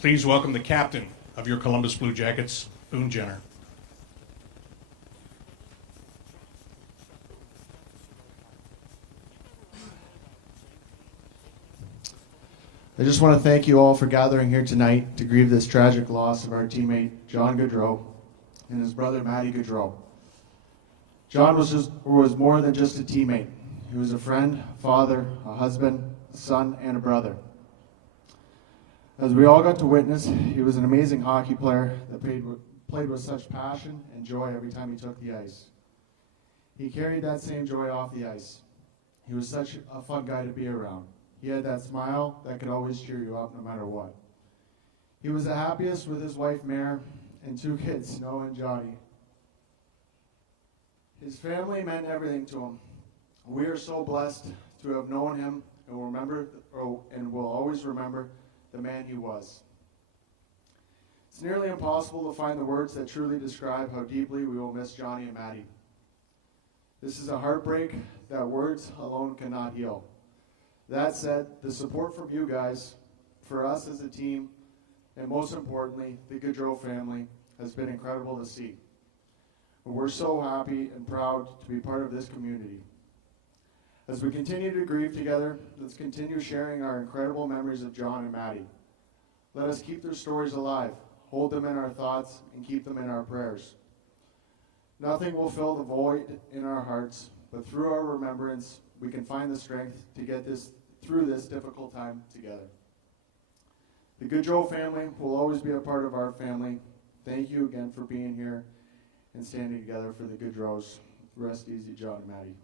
Please welcome the captain of your Columbus Blue Jackets, Boone Jenner. I just want to thank you all for gathering here tonight to grieve this tragic loss of our teammate, John Gaudreau, and his brother, Matty Gaudreau. John was more than just a teammate. He was a friend, a father, a husband, a son, and a brother. As we all got to witness, he was an amazing hockey player that played with such passion and joy every time he took the ice. He carried that same joy off the ice. He was such a fun guy to be around. He had that smile that could always cheer you up no matter what. He was the happiest with his wife, Mare, and two kids, Noah and Johnny. His family meant everything to him. We are so blessed to have known him and will always remember the man he was. It's nearly impossible to find the words that truly describe how deeply we will miss Johnny and Matty. This is a heartbreak that words alone cannot heal. That said, the support from you guys, for us as a team, and most importantly, the Gaudreau family, has been incredible to see. We're so happy and proud to be part of this community. As we continue to grieve together, let's continue sharing our incredible memories of John and Matty. Let us keep their stories alive, hold them in our thoughts, and keep them in our prayers. Nothing will fill the void in our hearts, but through our remembrance, we can find the strength to get through this difficult time together. The Gaudreau family will always be a part of our family. Thank you again for being here and standing together for the Gaudreaus. Rest easy, John and Matty.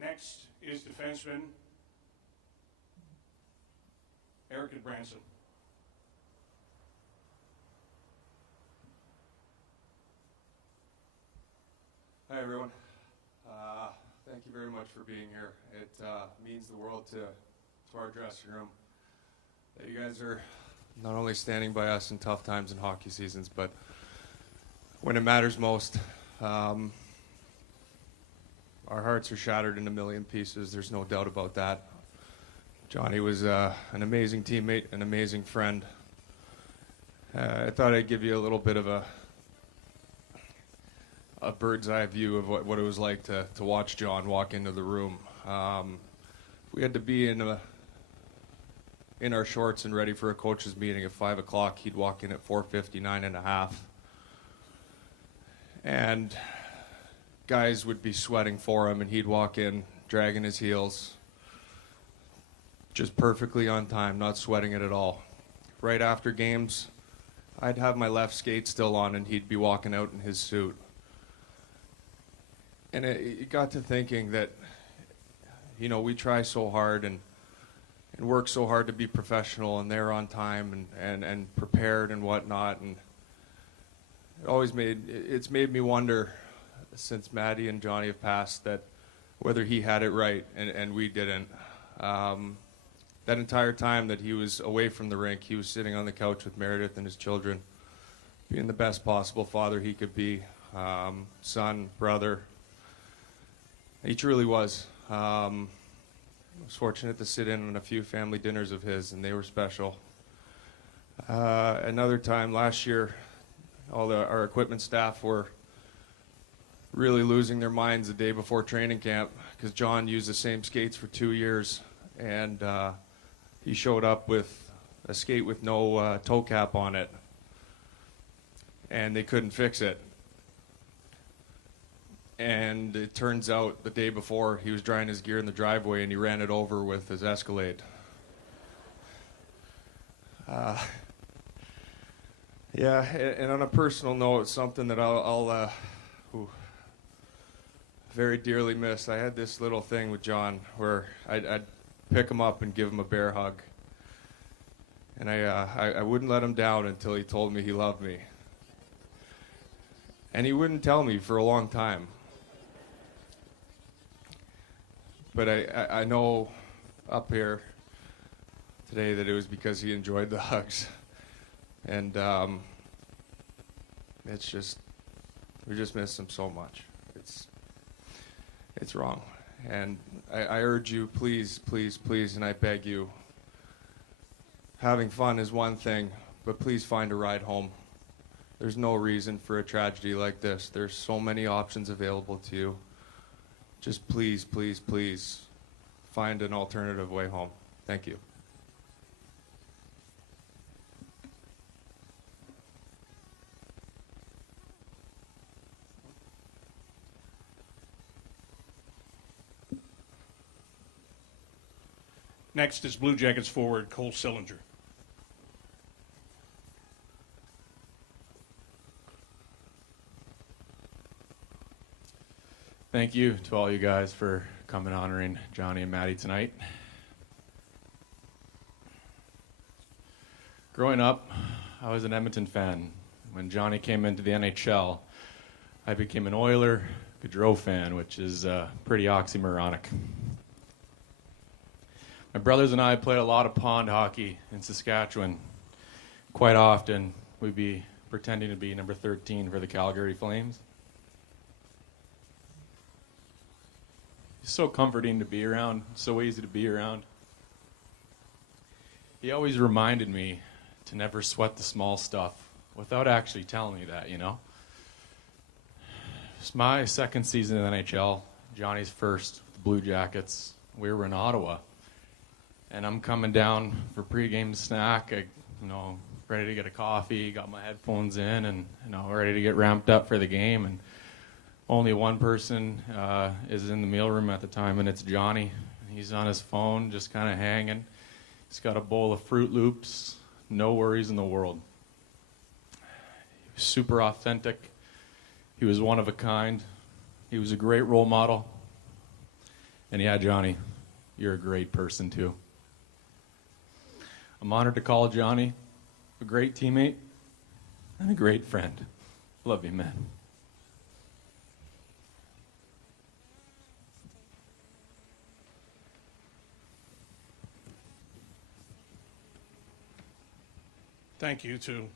Next is defenseman Eric Branson. Hi everyone. Thank you very much for being here. It means the world to our dressing room that you guys are not only standing by us in tough times in hockey seasons, but when it matters most. Our hearts are shattered in a million pieces. There's no doubt about that. Johnny was an amazing teammate, an amazing friend. I thought I'd give you a little bit of a bird's eye view of what it was like to watch John walk into the room. We had to be in our shorts and ready for a coach's meeting at 5 o'clock. He'd walk in at 4:59 and a half. And guys would be sweating for him, and he'd walk in dragging his heels, just perfectly on time, not sweating it at all. Right after games, I'd have my left skate still on, and he'd be walking out in his suit. And it got to thinking that, we try so hard and work so hard to be professional and there on time and prepared and whatnot. And it's made me wonder, since Matty and Johnny have passed, that whether he had it right and we didn't. That entire time that he was away from the rink, he was sitting on the couch with Meredith and his children, being the best possible father he could be, son, brother. He truly was. I was fortunate to sit in on a few family dinners of his, and they were special. Another time last year, our equipment staff were really losing their minds the day before training camp because John used the same skates for 2 years, and he showed up with a skate with no toe cap on it, and they couldn't fix it. And it turns out the day before he was drying his gear in the driveway and he ran it over with his Escalade. Yeah, and on a personal note, something that I'll very dearly miss. I had this little thing with John where I'd pick him up and give him a bear hug. And I wouldn't let him down until he told me he loved me. And he wouldn't tell me for a long time. But I know up here today that it was because he enjoyed the hugs. And it's just, We just miss him so much. It's wrong. And I urge you, please, please, please, and I beg you, having fun is one thing, but please find a ride home. There's no reason for a tragedy like this. There's so many options available to you. Just please, please, please find an alternative way home. Thank you. Next is Blue Jackets forward Cole Sillinger. Thank you to all you guys for coming honoring Johnny and Maddie tonight. Growing up, I was an Edmonton fan. When Johnny came into the NHL, I became an Oiler Gaudreau fan, which is pretty oxymoronic. My brothers and I played a lot of pond hockey in Saskatchewan. Quite often, we'd be pretending to be number 13 for the Calgary Flames. He's so comforting to be around, so easy to be around. He always reminded me to never sweat the small stuff without actually telling me that, you know. It's my second season in the NHL, Johnny's first with the Blue Jackets. We were in Ottawa. And I'm coming down for pregame snack. Ready to get a coffee, got my headphones in, and ready to get ramped up for the game. And only one person is in the mealroom at the time, and it's Johnny. He's on his phone, just kind of hanging. He's got a bowl of Fruit Loops, no worries in the world. He was super authentic. He was one of a kind. He was a great role model. And yeah, Johnny, you're a great person too. I'm honored to call Johnny a great teammate and a great friend. Love you, man. Thank you to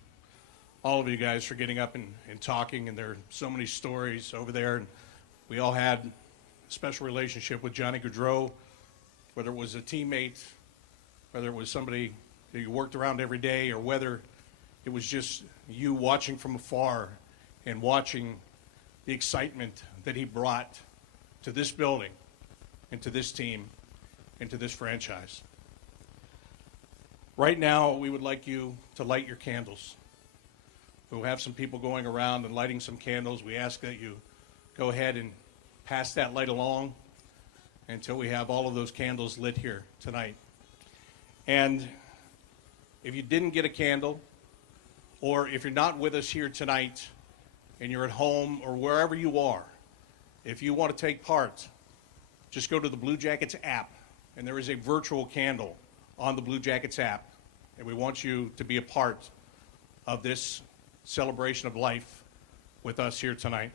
all of you guys for getting up and talking, and there are so many stories over there. And we all had a special relationship with Johnny Gaudreau, whether it was a teammate, whether it was somebody that you worked around every day, or whether it was just you watching from afar and watching the excitement that he brought to this building and to this team and to this franchise. Right now, we would like you to light your candles. We'll have some people going around and lighting some candles. We ask that you go ahead and pass that light along until we have all of those candles lit here tonight. And if you didn't get a candle, or if you're not with us here tonight and you're at home or wherever you are, if you want to take part, just go to the Blue Jackets app, and there is a virtual candle on the Blue Jackets app. And we want you to be a part of this celebration of life with us here tonight.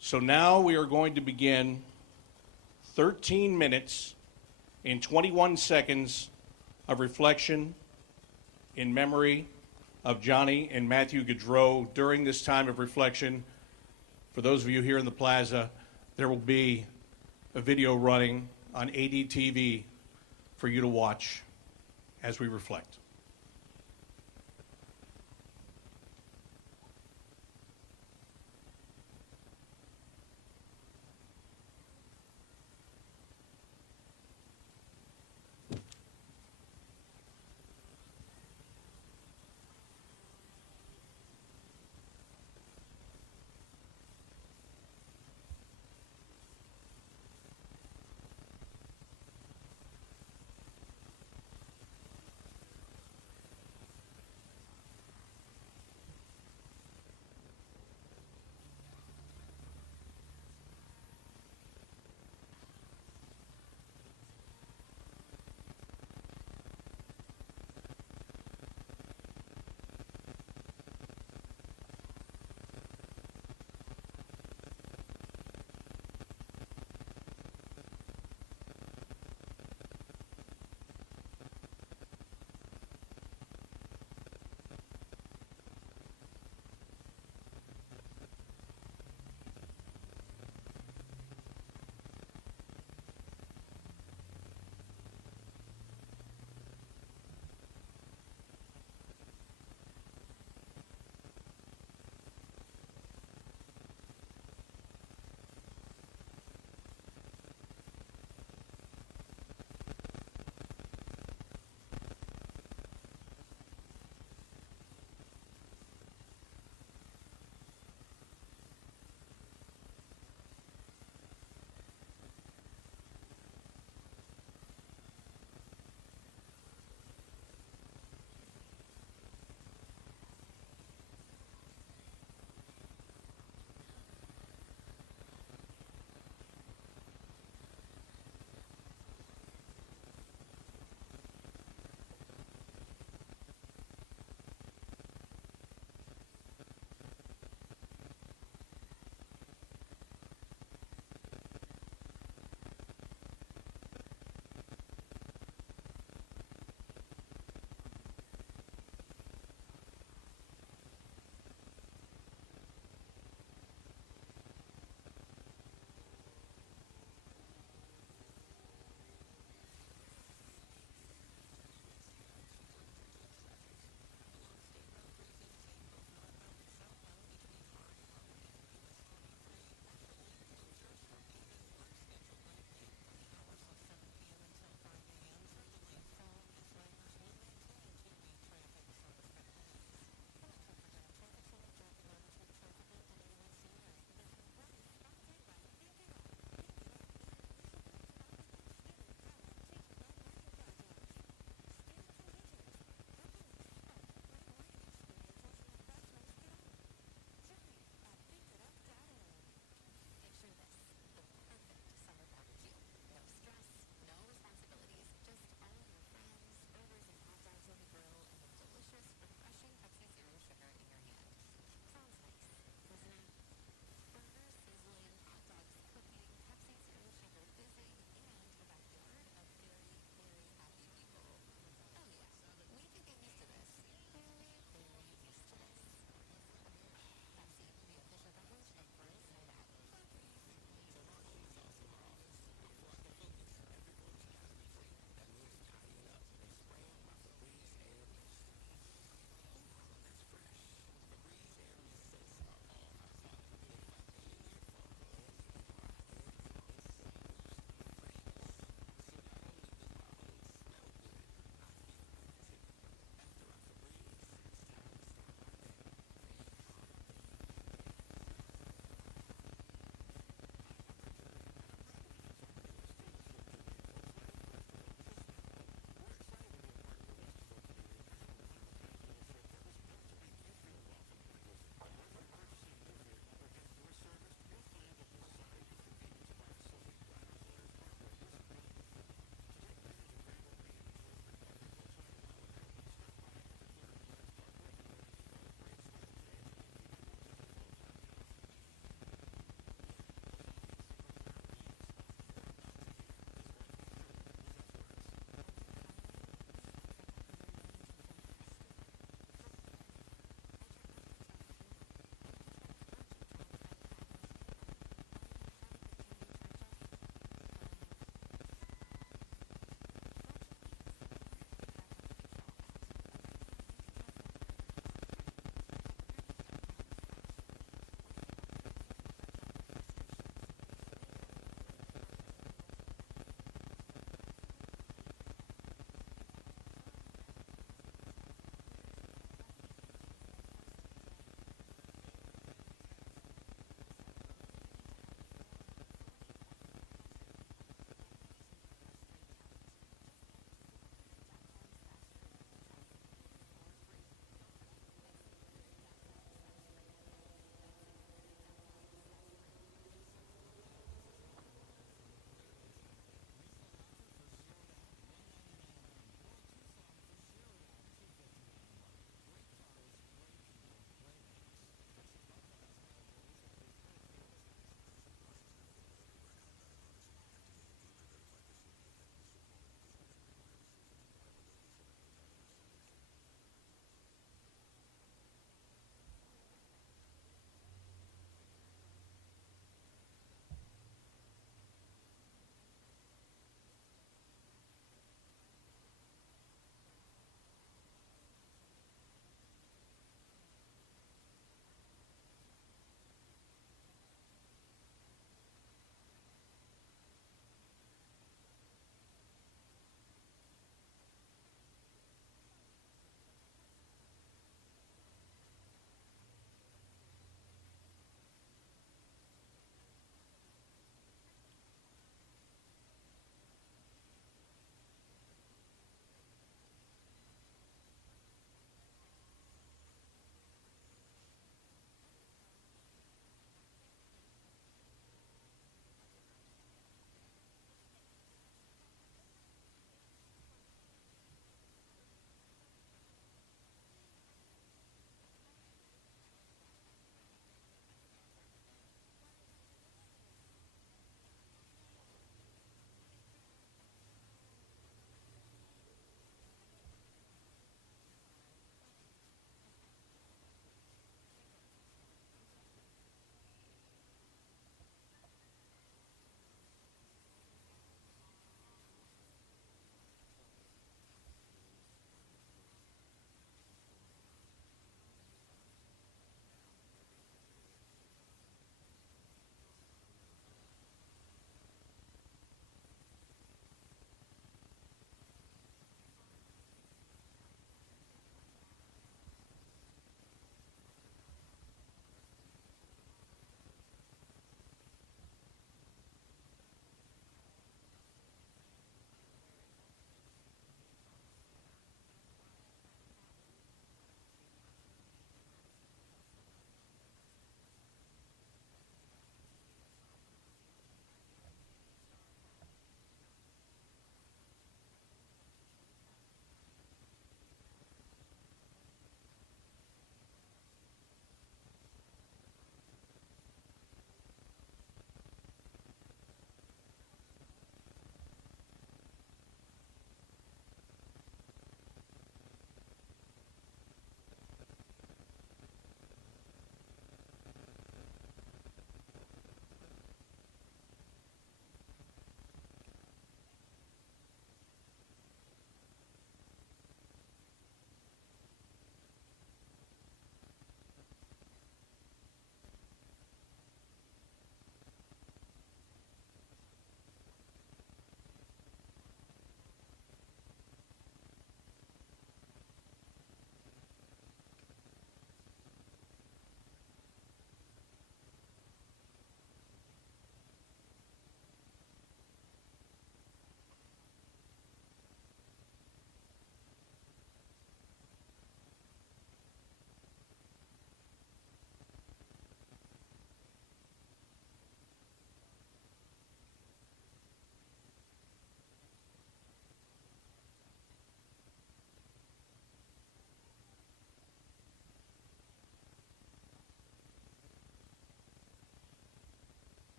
So now we are going to begin 13 minutes and 21 seconds of reflection in memory of Johnny and Matthew Gaudreau. During this time of reflection, for those of you here in the plaza, there will be a video running on ADTV for you to watch as we reflect.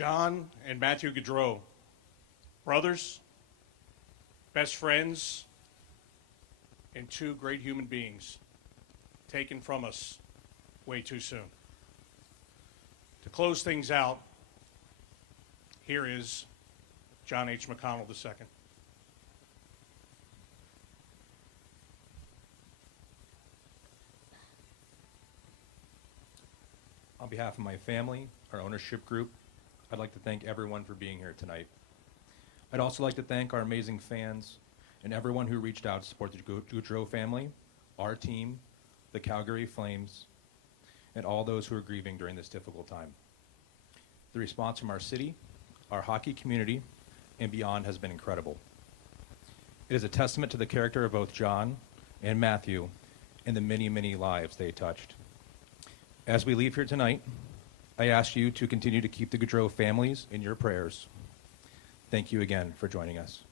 John and Matthew Gaudreau, brothers, best friends, and two great human beings taken from us way too soon. To close things out, here is John H. McConnell II. On behalf of my family, our ownership group, I'd like to thank everyone for being here tonight. I'd also like to thank our amazing fans and everyone who reached out to support the Gaudreau family, our team, the Calgary Flames, and all those who are grieving during this difficult time. The response from our city, our hockey community, and beyond has been incredible. It is a testament to the character of both John and Matthew and the many, many lives they touched. As we leave here tonight, I ask you to continue to keep the Gaudreau families in your prayers. Thank you again for joining us.